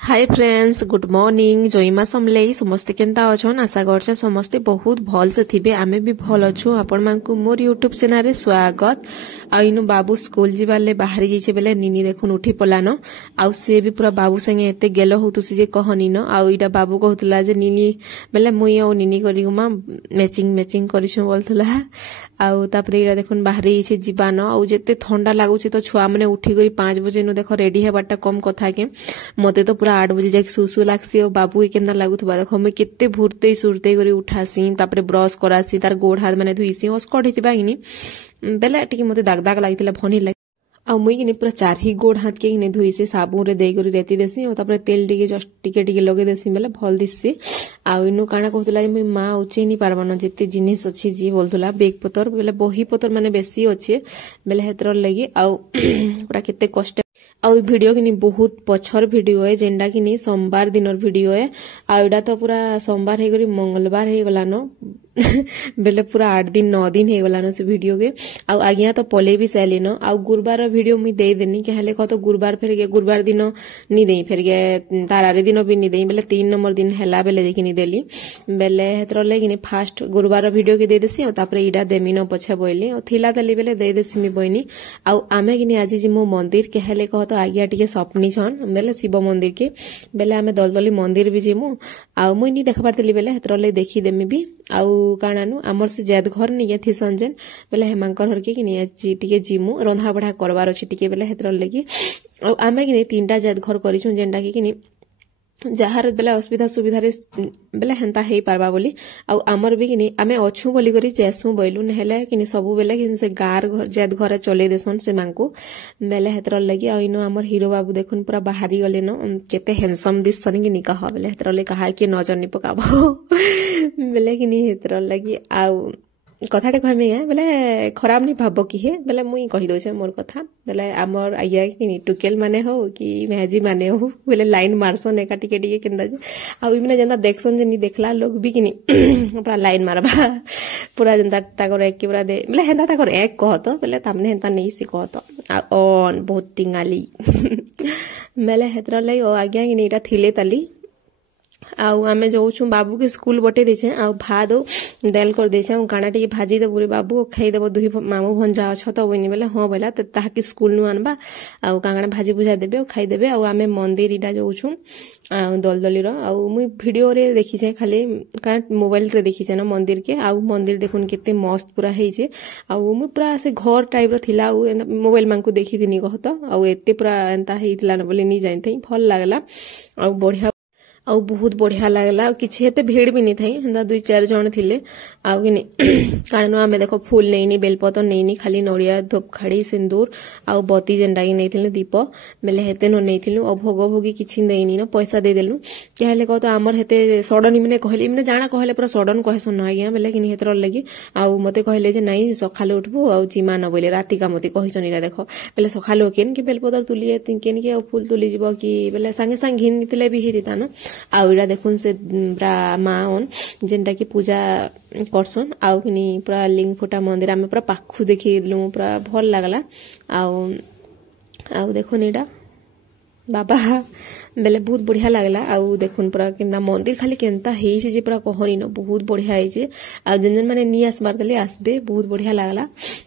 हाय friends, good morning. जयमा समलेई समस्ते केंता अछन? आशा करछे समस्ते बहुत भल से थिबे। आमे भी भल अछु। आपण मानकु मोर यूट्यूब चैनल रे स्वागत। आ इनु बाबू स्कूल जीवाले बाहरी जाइछे बेले निनी देखुन उठी पलानो। आ से भी पूरा बाबू संगे एते गेलो होतुसी जे कहनी न। आ इटा बाबू कहतला जे निनी बेले मुई ओ निनी करिगुमा मैचिंग करिछु बोलथला। आउ तापरे इरा देखुन बाहरी जाइछे जीवानो। आ जेते ठंडा लागुचे तो छुआ माने उठी गरी 5 बजे नु देखो रेडी हेबाटा कम कथा के मते तो पूरा 8 बजे जाके सुसु लागसी। और बाबू केंदा लागुथबा देखो मैं केते भुरते सुरते करी उठासी। तापरे ब्रश करासी, तार गोड़ हाथ माने धुईसी। अस्कट हितिबा किनी बेले टिके मते दाग दाग लागितला भनी लाग। आ मुई किनी पूरा चारही गोड़ हाथ के किनी धुईसी, साबुन रे देई करी रेती देसी। और तापरे तेल टिके जस्ट टिके लगे देसी बेले भल दिससी। आ इनु काना कहतला मुई मा उचेई नि पारबन जते जिनिस अछि जी बोलथला। बेग पतर बेले बही पतर माने बेसी अछि बेले हेतर लगी। आ पूरा केते कष्ट। आ वीडियो किनी बहुत पछर वीडियो है, जेंडा किनी सोमवार दिनर वीडियो है। आ एडा तो पूरा सोमवार हे गरी मंगलवार हे गलानो बेले पूरा 8 दिन 9 दिन हे गलानो से वीडियो के। आ आगिया तो पले भी सैलिन। आ गुरुवार वीडियो मुई दे देनी के हेले तो गुरुवार फेर गे गुरुवार दिन नी देई, फेर गे तारारे दिन भी नी देई बेले 3 नंबर दिन हेला बेले जे किनी देली बेले हेतर लेकिनी फास्ट गुरुवार वीडियो के दे देसी। और तापरे इडा देमिनो पछे बोइली और थिला तली बेले दे देसी मी बोइनी। आ आमे किनी आज जी मो मंदिर के हेले तो आगिया टिके सपनी छन बेले शिव मंदिर के बेले आमे दलदली मंदिर भी जिमु। आ मुई नी देखबार तली बेले हेतर ले देखी देमी भी। आउ काणानु हमर से जैद घर नी थी संजन बेले हेमांकर हर के किनी जी टिके जिमु रंधा बढा करबार अछि टिके बेले हेतर लेगी। आ आमे किनी 3टा जैद घर करिछु जेंडा के किनी जहार बेले असुविधा सुविधा रे बेले हेंता हेई पारबा बोली। आ हमर भी किनी आमे अछु बोली करी जेसु बोइलु नहेले किनी सबु बेले किनी से गार घर जैद घर चले देसन से मांकु बेले हेतर लगी। आ इनो हमर हीरो बाबू देखुन पूरा बाहरी गले न केते हैंडसम दिसन कि निका बेले हेतर ले कहा कि नजर नि पकाबो बेले किनी हेतर लगी। आ कथाटे कहमे बेले खराब नि भाबो कि हे बेले मुई कहि दो छे मोर कथा बेले हमर आइया कि टुकेल माने हो कि मेहजी माने हो बेले लाइन मारसन एका टिके टिके केंदा जे। आ इमने जेंदा देखसन जे नि देखला लोग भी किनी पूरा लाइन मारबा पूरा जेंदा ताकर एक पूरा दे बेले हेंदा ताकर एक कहतो बेले तामने हेंता नै सी कहतो। आ ऑन बहुत टिंगाली बेले हेतर लै ओ आज्ञा किनी एटा थिले ताली। आउ आमे जाऊछु बाबू के स्कूल बटे देछे। आ भात दाल कर देछे। आ काना टिके भाजी दे पूरे बाबू खाई देबो दुही मामू भंजा अछ तो ओइनी बेले हां बेला त ताहा के स्कूल नु आनबा। आ कांगणा भाजी बुझा देबे और खाई देबे। आ आमे मंदिर इडा जाऊछु दलदली रो। आ मुई वीडियो रे देखि छे खाली का मोबाइल रे देखि छे ना मंदिर के। आ मंदिर देखुन केते मस्त पूरा हेइ छे। आ मुई पूरा से घर टाइप रो थिला मोबाइल मांकु देखि दिनी कहत। आ एते पूरा एंता हेइतला न बोले नी जानथै भल लागला। आ बढ़िया आ बहुत बढ़िया लागला। किछि हेते भीड़ भी नहीं थई हंदा 2-4 जण थिले। आ किनी कारण आमे देखो फूल नैनी बेलपतर नैनी खाली नड़िया धूपखाड़ी सिंदूर आ बती जेंडा की नैथिलु दीप बेले हेते न नैथिलु। और भोग भोगी किछि नैनी न पैसा दे देलु के हेले कहतो हमर हेते सडन इमने कहले इमने जाना कहले पूरा सडन कहे सुन आज्ञा बेले किनी हेतर लगी। आ मते कहले जे नाही सखाले उठबो आ जिमा न बोले राती का मते कहिसनी रा देखो बेले सखाले केन के बेलपतर तुलिए केन के फूल तुली जिवो कि बेले संगे संग घिन नितले भी हेरिता न। आ इडा देखुन से पूरा माओन जेंटा की पूजा करसन। आ किनी पूरा लिंग फुटा मंदिर आमे पूरा पाखु देखिलु पूरा भल लागला। आ देखुन इडा बाबा बेले बहुत बढ़िया लागला। आ देखुन पूरा केंदा मंदिर खाली केंता हेइ छे जे पूरा कहनी न बहुत बढ़िया हेइ छे। आ जन माने नी आसबार तले आसबे बहुत बढ़िया लागला।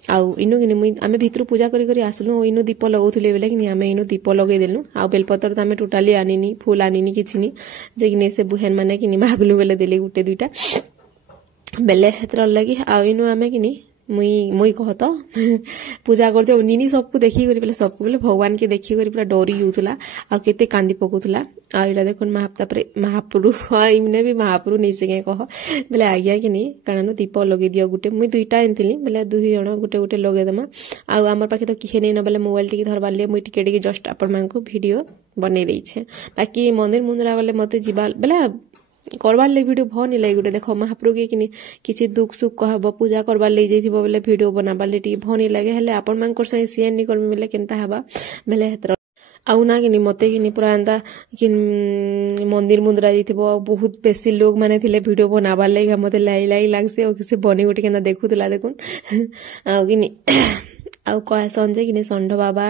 आ इनु किनी मुई आमे भितरु पूजा करी करी आसलु इनु दीप लगौथले बेले किनी आमे इनु दीप लगे देलु। आ बेलपतर त आमे टोटाली आनिनी फूल आनिनी किछिनी जे किनी से बुहेन माने किनी मागलु बेले देले गुटे दुइटा बेले हेतर लगी। आ इनु आमे किनी मुई कहत पूजा करते निनी सबको देखी करी बेले सबको बेले भगवान के देखी करी पूरा डरी जुतला। आ केते कांदी पकुतला। आ इडा देखुन महाप्रभु इमने भी महाप्रभु नै सके कह बेले आज्ञा किनी काना दीप लगे दियो गुटे मुई 2टा एनथिली बेले 2 जण गुटे गुटे लगे दमा। आ हमर पाखे तो किहे नै न बेले मोबाइल टिके धरबार ले मुई टिके जस्ट अपन मानकु वीडियो बनै देइ छे। बाकी मंदिर मुंदरा गले मते जिबा बेले करबार ले वीडियो भनी लगे गुटे देखो महाप्रभु के किनी किछि दुख सुख कहबो पूजा करबार ले जइथिबो बेले वीडियो बनाबार ले टी भनी लगे हेले अपन मानकर से शेयर नि करबे बेले केनता हेबा बेले हेतर। आउ ना किनी मते किनी पूरा एंता कि मंदिर मुंदरा जइथिबो बहुत बेसी लोग माने थिले वीडियो बनाबार ले मते लाई लागसे ओ किसे बनी गुटे केना देखुतला देखुन। आ किनी आउ कहसन जे किने षंढ बाबा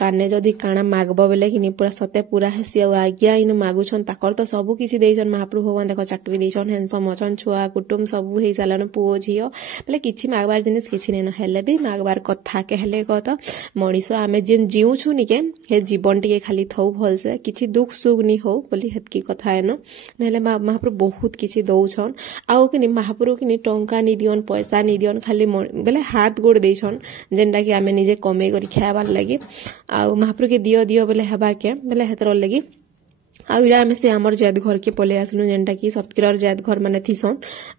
काने जदि काना मागब बेले कि पूरा सते पूरा हेसी आज्ञा इन मागुछन ताकर तो सब किसी देछन महाप्रभु भगवान देख चाकरी देछन हैंडसम अछन छुआ कुटुम सब हेई सालन पुओ झियो बेले किछि मागबार जिनिस किछि नेन हेले भी मागबार कथा कहले कत मनीष आमे जेन जीउछु निके हे जीवन टिके खाली थौ भलसे किछि दुख सुख नि हो बोली हेतकी कथा एनो नहेले महाप्रभु बहुत किछि दउछन आउ कि महाप्रभु कि टंका नि दियन पैसा नि दियन खाली बेले हाथ गोड़ देछन जेनटा कि आमे निजे कमे करी खाबार लागि आउ महाप्रभु के दियो दियो बेले हेबा के बेले हेतर लागि आउ इडा आमे से हमर जात घर के पले आसलु जेनटा कि सबकिरर जात घर माने थिसन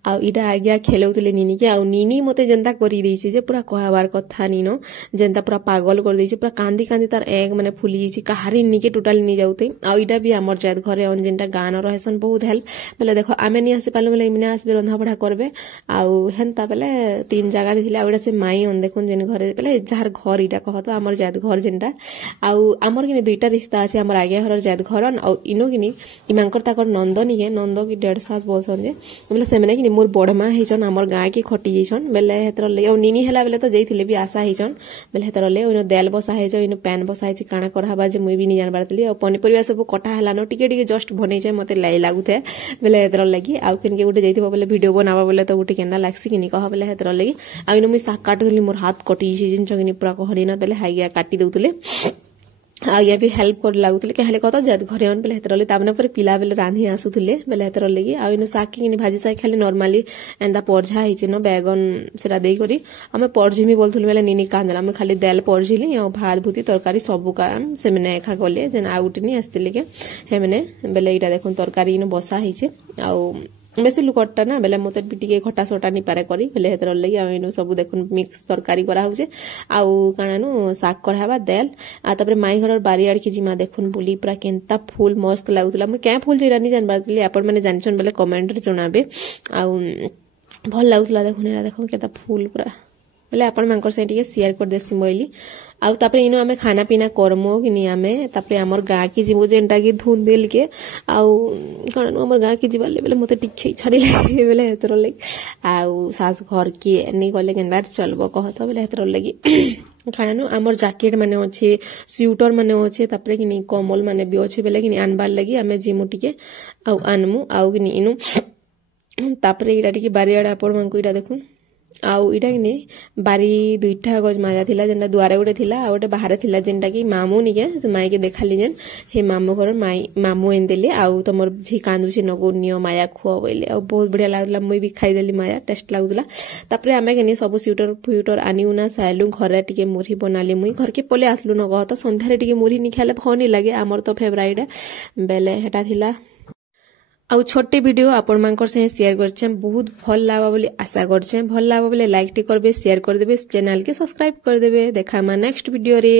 आउ इडा आज्ञा खेलौतले निनी के आउ निनी मते जेनता करी देछि जे पूरा कहबार कथा निनो जेनता पूरा पागल कर देछि पूरा कांदी कांदी तार एक माने फुली जिछि कहारी निके टोटल नि जाउते आउ इडा भी हमर जात घरे अन जेनटा गान रहसन बहुत हेल्प बेले देखो आमे नि आसे पालु बेले इमने आसबे रंधा बढा करबे आउ हेनता बेले तीन जगह रे थिला आउ इडा से माई अन देखुन जेन घरे बेले जार घर इडा कहत हमर जात घर जेनटा आउ हमर किने दुईटा रिश्ता আছে हमर आगे हरर जात घरन आउ इनो किनी इमांकर ताकर नंदनी के नंद की 1.5 सास बोलसन जे बेले सेमने किनी मोर बड़मा हिचन हमर गाय के खटी जइसन बेले हेतर ले ओ निनी हला बेले तो जइथिले भी आशा हिचन बेले हेतर ले ओनो देल बसा हे जो इनो पैन बसा हे काना करहाबा जे मुई भी नि जानबार तली ओ पनिपरिया सब कटा हला न टिके टिके जस्ट बनै जे मते लाई लागुथे बेले हेतर लागि आउ किन के गुटे जइथिबो बेले वीडियो बनाबा बेले तो गुटे केंदा लागसी किनी कह बेले हेतर लागि आ इनो मुई साक काटुली मोर हाथ कटी जे जिन चंगनी पूरा कहनी न बेले हाइया काटी दउतले आगे भी हेल्प कर लागुतले कहले कत जात घरे अन बेले हेतरले ताबने पर पिला बेले रांधी आसुतले बेले हेतर लगी आ इनो साकी किनी भाजी साई खाली नॉर्मली एंदा परझा हिचे न बैगन सेरा देई करी हमें परझिमी बोलथुल बेले निनी कांदला हमें खाली दाल परझिली आ भात भूती तरकारी सब काम सेमने एखा गले जेन आउटनी आस्तिले के हेमने बेले इटा देखुन तरकारी इनो बसा हिचे आ बेसी लुकटा ना बेले मते टिके खटा सोटा नि पारे करी बेले हेतर लगी आ इनो सब देखुन मिक्स तरकारी करा होजे आउ कानानु साग करहाबा दाल आ तबरे माई घरर बारियाड के जिमा देखुन बुली पूरा केनता फूल मस्त लागुतला म क्या फूल जेरा नि जानबारतली आपण माने जानिछन बेले कमेंट रे जणाबे आउ भल लागुतला देखुन एरा देखो केता फूल पूरा बेले आपण मानकर से टिके शेयर कर देसी मोइली आउ तापरे इनो आमे खाना पीना करमो किनी आमे तापरे हमर गां की जीवो जेनटा की धुन दिल के आउ कण हमर गां की जीवाले बेले मते टिके इच्छा रे लागे बेले हेतर लगी आउ सास घर की एनी गले केंदार चलबो कहत बेले हेतर लगी खाना नु हमर जैकेट माने अछि स्वेटर माने अछि तापरे किनी कमल माने भी अछि बेले किनी आनबार लगी आमे जिमु टिके आउ आनमु आउ किनी इनु तापरे इडा टिके बारियाडा आपण मानकु इडा देखुन आउ इटा किनी बारी दुईटा गज माया थिला जेनटा दुआरे गुटे थिला आ गोटे बाहर थिला जेनटा कि मामू निके से माई के देखाली जेन हे मामू घर माई मामू एन देले आउ तमर झी कांदुसी नगुनियो माया खुआ बोले आ बहुत बढ़िया लागला मुई भी खाई देली माया टेस्ट लागुला तापरे आमे केनी सब स्वेटर फ्यूटर आनिउना साइलु घरे टिके मुरी बनाली मुई घर के पले आसलु न गत संध्यारे टिके मुरी नि खाले फनी लागे हमर तो फेवरेट बेले हेटा थिला आउ छोटे वीडियो आपण मानकर से शेयर करछे बहुत भल लावा बोली आशा करछे भल लावा बोले लाइक टी करबे शेयर कर देबे चैनल के सब्सक्राइब कर देबे देखा मा नेक्स्ट वीडियो रे।